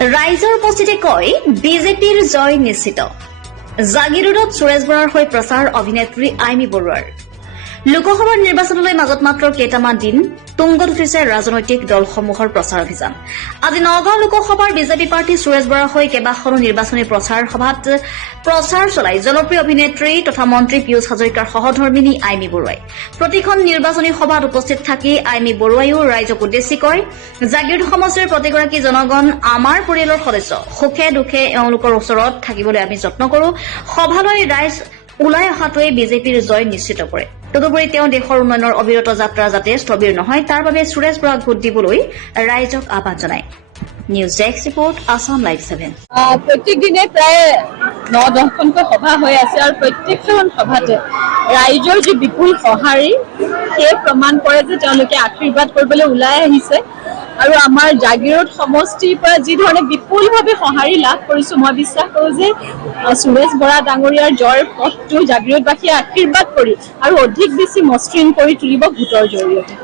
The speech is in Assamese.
ৰাইজৰ উপস্থিতি কয় বিজেপিৰ জয় নিশ্চিত। জাগিৰোডত সুৰেশ বৰাৰ হৈ প্ৰচাৰ অভিনেত্ৰী আইমী বৰুৱাৰ। লোকসভাৰ নিৰ্বাচনলৈ মাজত মাত্ৰ কেইটামান দিন তুংগত উঠিছে ৰাজনৈতিক দলসমূহৰ প্ৰচাৰ অভিযান। আজি নগাঁও লোকসভাৰ বিজেপি প্ৰাৰ্থী সুৰেশ বৰাৰ হৈ কেইবাখনো নিৰ্বাচনী প্ৰচাৰ সভাত প্ৰচাৰ চলাই জনপ্ৰিয় অভিনেত্ৰী তথা মন্ত্ৰী পীয়ুষ হাজৰিকাৰ সহধৰ্মিনী আইমী বৰুৱাই। প্ৰতিখন নিৰ্বাচনী সভাত উপস্থিত থাকি আইমী বৰুৱাইও ৰাইজক উদ্দেশ্যি কয়, জাগিৰোড সমষ্টিৰ প্ৰতিগৰাকী জনগণ আমাৰ পৰিয়ালৰ সদস্য। সুখে দুখে এওঁলোকৰ ওচৰত থাকিবলৈ আমি যত্ন কৰো। সভালৈ ৰাইজ ওলাই অহাটোৱে বিজেপিৰ জয় নিশ্চিত কৰে। তদুপৰি তেওঁ দেশৰ উন্নয়নৰ অবিৰত যাত্ৰা যাতে স্থবিৰ নহয় তাৰ বাবে সুৰেশ বৰাক ভোট দিবলৈ ৰাইজক আহ্বান জনায়। News desk report, Assam live 7। প্ৰত্যেক দিনে প্ৰায় 9-10খনকৈ সভা হৈ আছে আৰু প্ৰত্যেকখন সভাতে ৰাইজৰ যি বিপুল সঁহাৰি সেই প্ৰমাণ কৰে যে তেওঁলোকে আশীৰ্বাদ কৰিবলৈ ওলাই আহিছে। আৰু আমাৰ জাগিৰোড সমষ্টিৰ পৰা যি ধৰণে বিপুলভাৱে সঁহাৰি লাভ কৰিছো, মই বিশ্বাস কৰোঁ যে সুৰেশ বৰা ডাঙৰীয়াৰ জয়ৰ পথটো জাগিৰোডবাসীয়ে আশীৰ্বাদ কৰি আৰু অধিক বেছি মসৃণ কৰি তুলিব ভোটৰ জৰিয়তে।